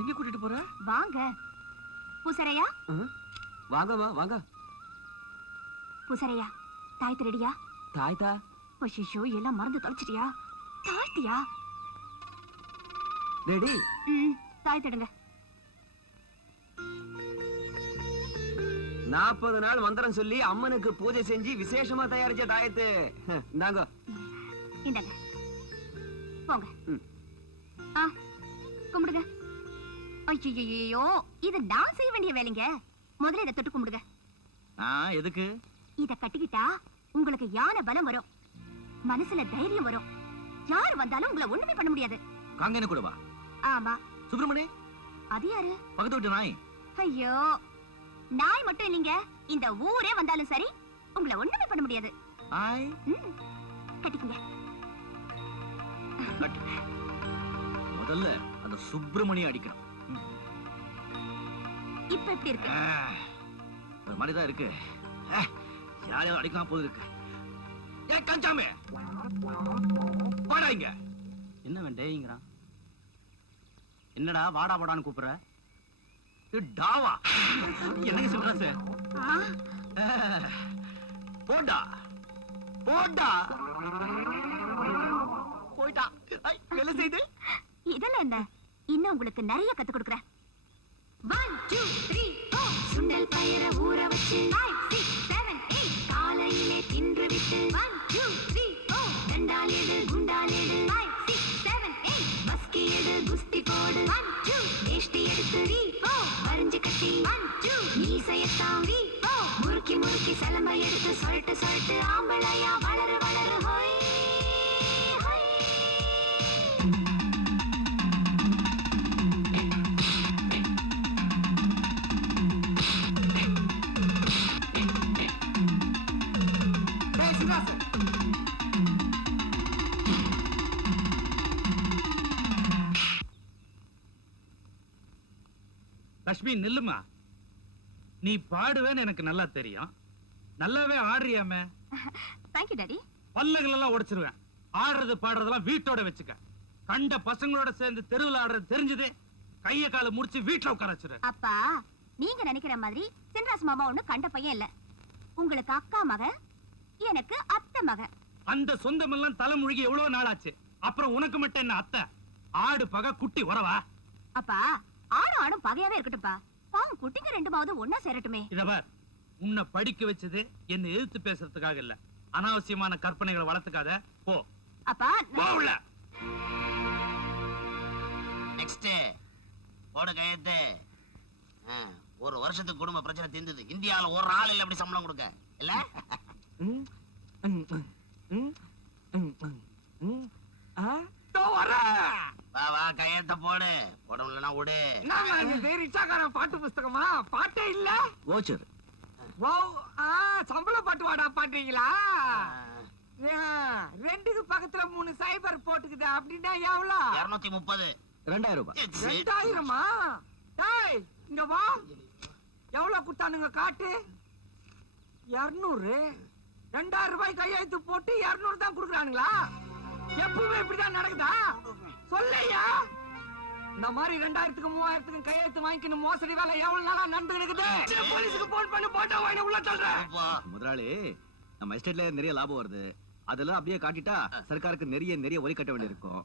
எங்க கூட்டிட்டு போற? வாங்க. பூசரையா? வாங்கம்மா வாங்க பூசரையா தாய் திருடியா? தாய்தா ஐயோ எல்லாம் மறந்து தொலைச்சிட்டியா? தாழ்த்தியா? ரெடி. தாய் தடுங்க நாற்பது நாள் மந்திரம் சொல்லி அம்மனுக்கு பூஜை செஞ்சு விசேஷமா தயாரிச்ச தாயத்து. இந்தாங்க. இந்தாங்க. போங்க. ஐயோ இது நான் செய்ய வேண்டிய வேலைங்க. முதல்ல இதை தொட்டு கும்பிடுங்க. எதுக்கு? இத கட்டிக்கிட்டா உங்களுக்கு யானை பலம் வரும். மனசுல தைரியம் வரும். யார் வந்தாலும் உங்களை ஒண்ணுமே பண்ண முடியாது. காங்கன கூட வா. ஆமா. சுப்பிரமணி அது யாரு? பக்கத்து வீட்டு நாய். ஐயோ நாய் மட்டும் இல்லைங்க. இந்த ஊரே வந்தாலும் சரி உங்களை ஒண்ணுமே பண்ண முடியாது. ம், கட்டிக்கங்க. முதல்ல அந்த சுப்பிரமணி அடிக்கணும். இப்ப எப்படி இருக்கு? ஒரு மாதிரி தான் இருக்கு. ஆ, யாரையாவது அடிக்காம போது இருக்கு. ஏ கஞ்சாமே வாடா இங்க. என்ன வேண்டேங்கிறான் என்னடா வாடா வாடான்னு கூப்பிடுற? இது டாவா. என்னங்க சொல்ற சார்? போடா. போடா. போயிட்டா. ஐ, வேலை செய்து? இதெல்லாம் என்ன? இன்னும் உங்களுக்கு நிறைய கத்து கொடுக்குறேன். ஒன் டூ த்ரீ ஃபோர் சுண்டல் பயிர ஊற வச்சு. ஃபைவ் சிக்ஸ் செவன் எயிட் காலையிலே தின்று விட்டு. ஒன் டூ த்ரீ ஃபோர் ரெண்டால் எடு குண்டால் எடு. ஃபைவ் சிக்ஸ் செவன் எயிட் மஸ்கி எடு குஸ்தி போடு. ஒன் டூ வேஷ்டி எடுத்து. த்ரீ ஃபோர் வரைஞ்சு கட்டி. ஒன் டூ மீசையத்தான் வி ஃபோர் முறுக்கி முறுக்கி சலம்பை எடுத்து. சொல்லிட்டு சொல்லிட்டு ஆ லட்சுமி நில்லுமா? நீ பாடுவேன்னு எனக்கு நல்லா தெரியும். நல்லாவே ஆடுறியாமே? Thank you daddy பல்லகளெல்லாம் உடைச்சிருவேன். ஆடுறது பாடுறதெல்லாம் வீட்டோட வச்சுக்க. கண்ட பசங்களோட சேர்ந்து தெருவில் ஆடுறது தெரிஞ்சது. கைய காலை முடிச்சு வீட்டுல உட்கார வச்சிரு. அப்பா நீங்க நினைக்கிற மாதிரி சின்ராஸ் மாமா ஒண்ணு கண்ட பையன் இல்ல. உங்களுக்கு அக்கா மக எனக்கு அத்தை மக. அந்த சொந்தமெல்லாம் தலைமுழுகி எவ்வளவு நாள் ஆச்சு அப்புறம் உனக்கு மட்டும் என்ன அத்தை? ஆடு பகை குட்டி உறவா? அப்பா ஆடும் ஆடும் பகையாவே இருக்கட்டும்ப்பா பாவம் குட்டிங்க ரெண்டுமாவது ஒன்னா சேரட்டுமே இத பார் உன்னை படிக்க வச்சது என்ன எதிர்த்து பேசுறதுக்காக இல்ல அனாவசியமான கற்பனைகளை வளர்த்துக்காத போ அப்பா போ உள்ள நெக்ஸ்ட் போடு கையெழுத்து ஆ, ஒரு வருஷத்துக்கு குடும்ப பிரச்சனை தீர்ந்தது இந்தியாவுல ஒரு ஆள் இல்ல அப்படி சம்பளம் கொடுக்க இல்ல ம், ம், ம், ம், ம், ம், ம். ஆ, இதோ வரேன். வா வா கையெழுத்த போடு. போட முடியலன்னா விடு. ரிச்சாக்காரன் பாட்டு புஸ்தகமா? பாட்டே இல்ல. ஓச்சர். சம்பள பாட்டு வாடா பாடுறீங்களா? ரெண்டுக்கு பக்கத்துல மூணு சைபர் போட்டுக்குது. அப்படின்னா எவ்வளவு இருநூத்தி முப்பது. ரெண்டாயிரம் ரூபாய். ரெண்டாயிரமா? டேய் இங்க வா. எவ்வளவு கொடுத்தானுங்க காட்டு? இருநூறு. ரெண்டாயிரம் ரூபாய் கையெழுத்து போட்டு இருநூறு தான் கொடுக்குறானுங்களா? எப்பவுமே இப்படிதான் நடக்குதா? சொல்லையா? இந்த மாதிரி ரெண்டாயிரத்துக்கு மூவாயிரத்துக்கு கையெழுத்து வாங்கிக்கணும் மோசடி வேலை எவ்வளவு நாளா நடந்து இருக்குது போலீஸுக்கு போன் பண்ணி போட்டோ வாங்கி உள்ள போ. முதலாளி நம்ம எஸ்டேட்ல நிறைய லாபம் வருது. அதெல்லாம் அப்படியே காட்டிட்டா சர்க்காருக்கு நிறைய நிறைய வரி கட்ட வேண்டியிருக்கும்.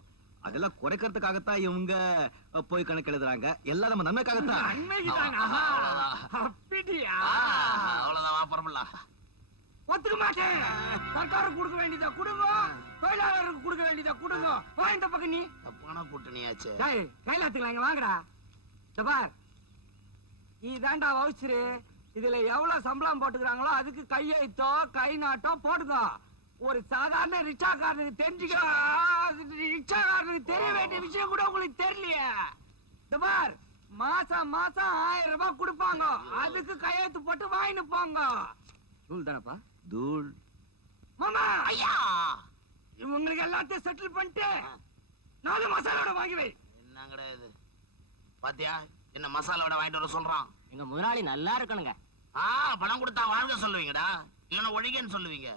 அதெல்லாம் குறைக்கிறதுக்காகத்தான் இவங்க போய் கணக்கு எழுதுறாங்க. எல்லாம் நம்ம நன்மைக்காகத்தான். அப்படியா? அவ்வளவுதான் வாப்பரமில்ல ஒத்துக்க மாட்டேன். சர்க்காருக்கு கொடுக்க வேண்டியதா கொடுங்க. தொழிலாளருக்கு கொடுக்க வேண்டியதா கொடுங்க. வா இந்த பக்கம் நீ. தப்பான கூட்டணியாச்சு. டேய் கைலாத்துக்கலாம் இங்க வாங்கடா. பார். இதாண்டா வவுச்சரு இதுல எவ்வளவு சம்பளம் போட்டுக்கிறாங்களோ அதுக்கு கையெழுத்தோ கை நாட்டோ போடுங்க. ஒரு சாதாரண ரிக்ஷாக்காரனுக்கு தெரிஞ்சுக்க ரிக்ஷாக்காரனுக்கு தெரிய வேண்டிய விஷயம் கூட உங்களுக்கு தெரியலையே. பார். மாசம் மாசம் ஆயிரம் ரூபாய் கொடுப்பாங்க. அதுக்கு கையெழுத்து போட்டு வாங்கிட்டு போங்க. தூள் தானப்பா தூள். மாமா ஐயா! இவங்களுக்கு எல்லாத்தையும் செட்டில் பண்ணிட்டு நாலு மசாலோட வாங்கி வை என்னங்கடா இது? பாத்தியா? என்ன மசாலாவோட வாங்கிட்டு வர சொல்றான்? எங்க முதலாளி நல்லா இருக்கணுங்க. ஆ பணம் கொடுத்தா வாழ்க சொல்லுவீங்கடா. இல்லன்னா ஒழிகன்னு சொல்லுவீங்க.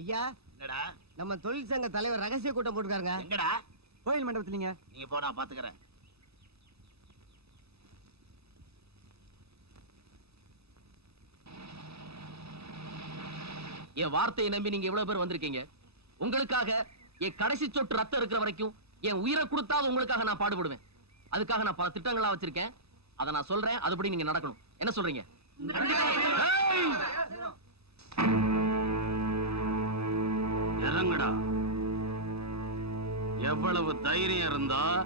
ஐயா என்னடா? நம்ம தொழில் சங்க தலைவர் ரகசிய கூட்டம் போட்டுருக்காருங்க எங்கடா? கோயில் மண்டபத்துலீங்க. நீங்க போடா பாத்துக்கிறேன். என் வார்த்தையை நம்பி நீங்க இவ்வளவு பேர் வந்திருக்கீங்க. உங்களுக்காக என் கடைசி சொட்டு ரத்தம் இருக்கிற வரைக்கும் என் உயிரை கொடுத்தாவது உங்களுக்காக நான் பாடுபடுவேன். அதுக்காக நான் பல திட்டங்களா வச்சிருக்கேன். அதை நான் சொல்றேன். அதுபடி நீங்க நடக்கணும். என்ன சொல்றீங்க? இறங்குடா. எவ்வளவு தைரியம் இருந்தா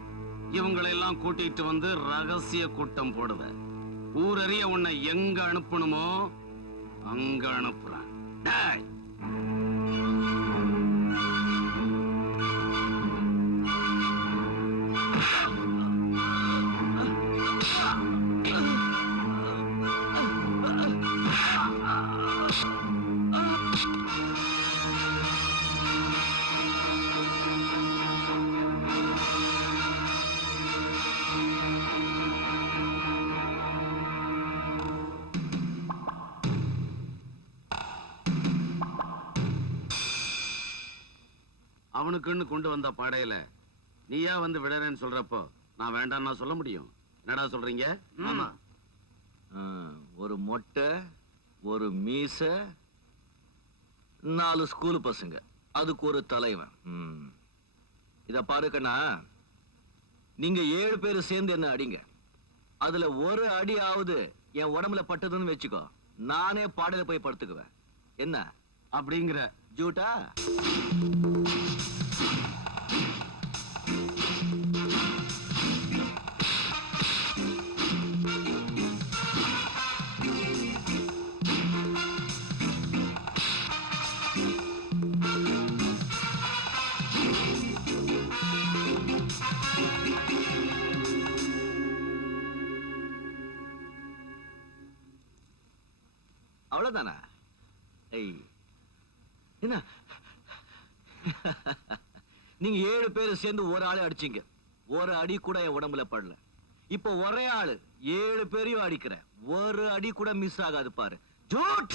இவங்களை எல்லாம் கூட்டிட்டு வந்து ரகசிய கூட்டம் போடுவேன். ஊரறிய உன்னை எங்க அனுப்பணுமோ அங்க அனுப்புறேன். டேய், அவனுக்குன்னு கொண்டு வந்த பாடையில நீயா வந்து விடறேன்னு சொல்றப்போ நான் வேண்டாம்னா சொல்ல முடியும். என்னடா சொல்றீங்க? ஆமா. ஒரு மொட்டை ஒரு மீச நாலு ஸ்கூல் பசங்க. அதுக்கு ஒரு தலைவன். இத பாரு கண்ணா. நீங்க ஏழு பேர் சேர்ந்து என்ன அடிங்க? அதுல ஒரு அடியாவது என் உடம்புல பட்டதுன்னு வச்சுக்கோ. நானே பாடையில போய் படுத்துக்குவேன். என்ன? அப்படிங்கிற. ஜூட்டா? அவ்வளவுதானா? ஐய் என்ன? நீங்க ஏழு பேரும் சேர்ந்து ஒரு ஆளு அடிச்சீங்க. ஒரு அடி கூட என் உடம்புல படல. இப்போ ஒரே ஆளு ஏழு பேரையும் அடிக்கிற. ஒரு அடி கூட மிஸ் ஆகாது பாரு. ஜூட்!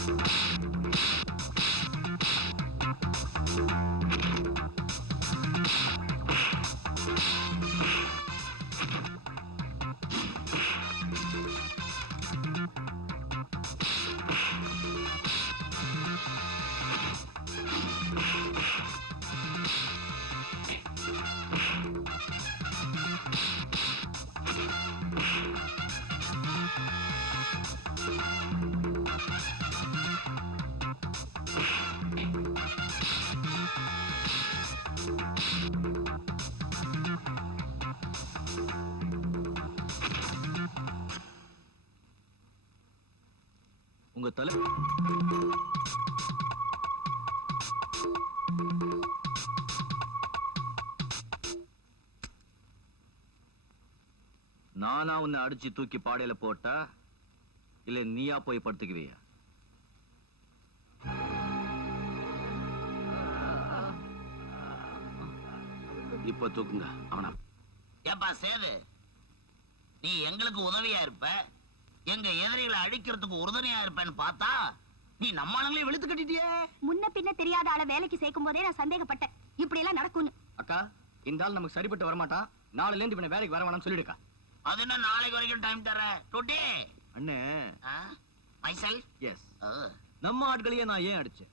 உங்க தலை நானா உன்னை அடிச்சு தூக்கி பாடையில போட்டா இல்ல நீயா போய் படுத்துக்குவியா? இப்ப தூக்குங்க அவனா. ஏப்பா சேது நீ எங்களுக்கு உதவியா இருப்ப? எங்க எதிரிகளை அழிக்கிறதுக்கு உறுதுணையா இருப்பேன்னு பார்த்தா நீ நம்ம ஆளுங்களே வெளுத்து கட்டிட்டியே. முன்ன பின்ன தெரியாத ஆள வேலைக்கு சேர்க்கும் போதே நான் சந்தேகப்பட்டேன். இப்படி எல்லாம் நடக்கும்னு. அக்கா இந்த ஆள் நமக்கு சரிப்பட்டு வரமாட்டான். நாளைல இருந்து இவனை வேலைக்கு வர வேணாம்னு சொல்லிடுக்கா. அது என்ன நாளைக்கு வரைக்கும் டைம் தர டுடே அண்ணே. மைசல். எஸ் நம்ம ஆட்களையே நான் ஏன் அடிச்சேன்?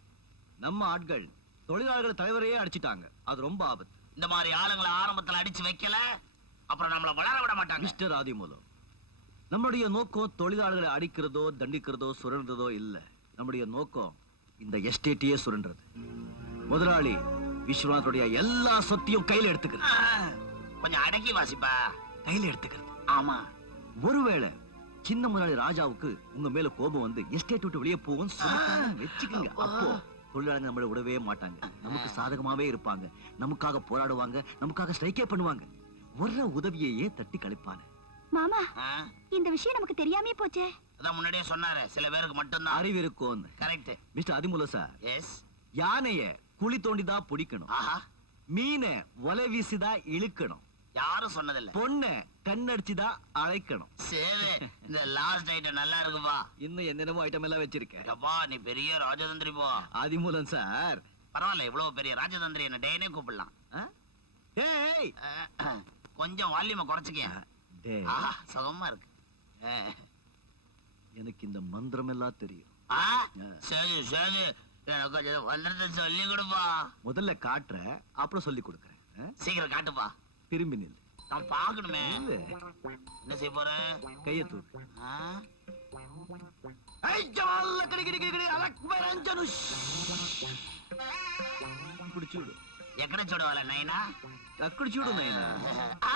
நம்ம ஆட்கள் தொழிலாளர்கள் தலைவரையே அடிச்சிட்டாங்க. அது ரொம்ப ஆபத்து. இந்த மாதிரி ஆளுங்களை ஆரம்பத்துல அடிச்சு வைக்கல அப்புறம் நம்மள வளர விட மாட்டாங்க. மிஸ்டர் ஆதிமூலம் நம்முடைய நோக்கம் தொழிலாளர்களை அடிக்கிறதோ தண்டிக்கிறதோ சுரண்டுறதோ இல்ல. நம்முடைய நோக்கம் இந்த எஸ்டேட்டையே சுரண்டுறது. முதலாளி விஸ்வநாத்துடைய எல்லா சொத்தையும் கையில எடுத்துக்கிறது. கொஞ்சம் அடக்கி வாசிப்பா. கையில எடுத்துக்கிறது. ஆமா. ஒருவேளை சின்ன முதலாளி ராஜாவுக்கு உங்க மேல கோபம் வந்து எஸ்டேட் விட்டு வெளியே போகும் வச்சுக்கோங்க. அப்போ. தொழிலாளர்கள் நம்மளை விடவே மாட்டாங்க. நமக்கு சாதகமாவே இருப்பாங்க. நமக்காக போராடுவாங்க. நமக்காக ஸ்ட்ரைக்கே பண்ணுவாங்க. வர்ற உதவியையே தட்டி கழிப்பாங்க. மாமா இந்த விஷயம் நமக்கு தெரியாமே போச்சே. அதான் முன்னாடியே சொன்னாரு சில பேருக்கு மட்டும்தான். அறிவு இருக்கும்னு. கரெக்ட் மிஸ்டர் அதிமுல சார். எஸ். யானைய குழி தோண்டிதான் பிடிக்கணும். ஆஹா. மீனை வலை வீசிதான் இழுக்கணும். யாரும் சொன்னதில்ல. பொண்ண கண்ணடிச்சுதான் அழைக்கணும். சரி இந்த லாஸ்ட் ஐட்டம் நல்லா இருக்குப்பா. இன்னும் என்னென்னமோ ஐட்டம் எல்லாம் வச்சிருக்கேன் எப்பா நீ பெரிய ராஜதந்திரி போ. ஆதிமூலம் சார். பரவாயில்ல இவ்வளவு பெரிய ராஜதந்திரி என்ன டேனே கூப்பிடலாம். அஹ், கொஞ்சம் வால்யூமை குறைச்சிக்க ஆஹா சுகமா இருக்கு. அஹ். எனக்கு இந்த மந்திரம் எல்லாம் தெரியும். ஆ, சரி சரி. எனக்கு பண்றத சொல்லி கொடுப்பா. முதல்ல காட்டுற அப்புறம் சொல்லி கொடுக்குறேன். ஆ? சீக்கிரம் காட்டுப்பா. திரும்பி நில்லு. நான் பாக்கணுமே நில்லு. என்ன செய்ய போற? கையை தூக்கு. ஆ? பிடிச்சு விடு. எக்கட சொல்லுவாள நைனா அக்கடிச்சு விடு நைனா ஆ!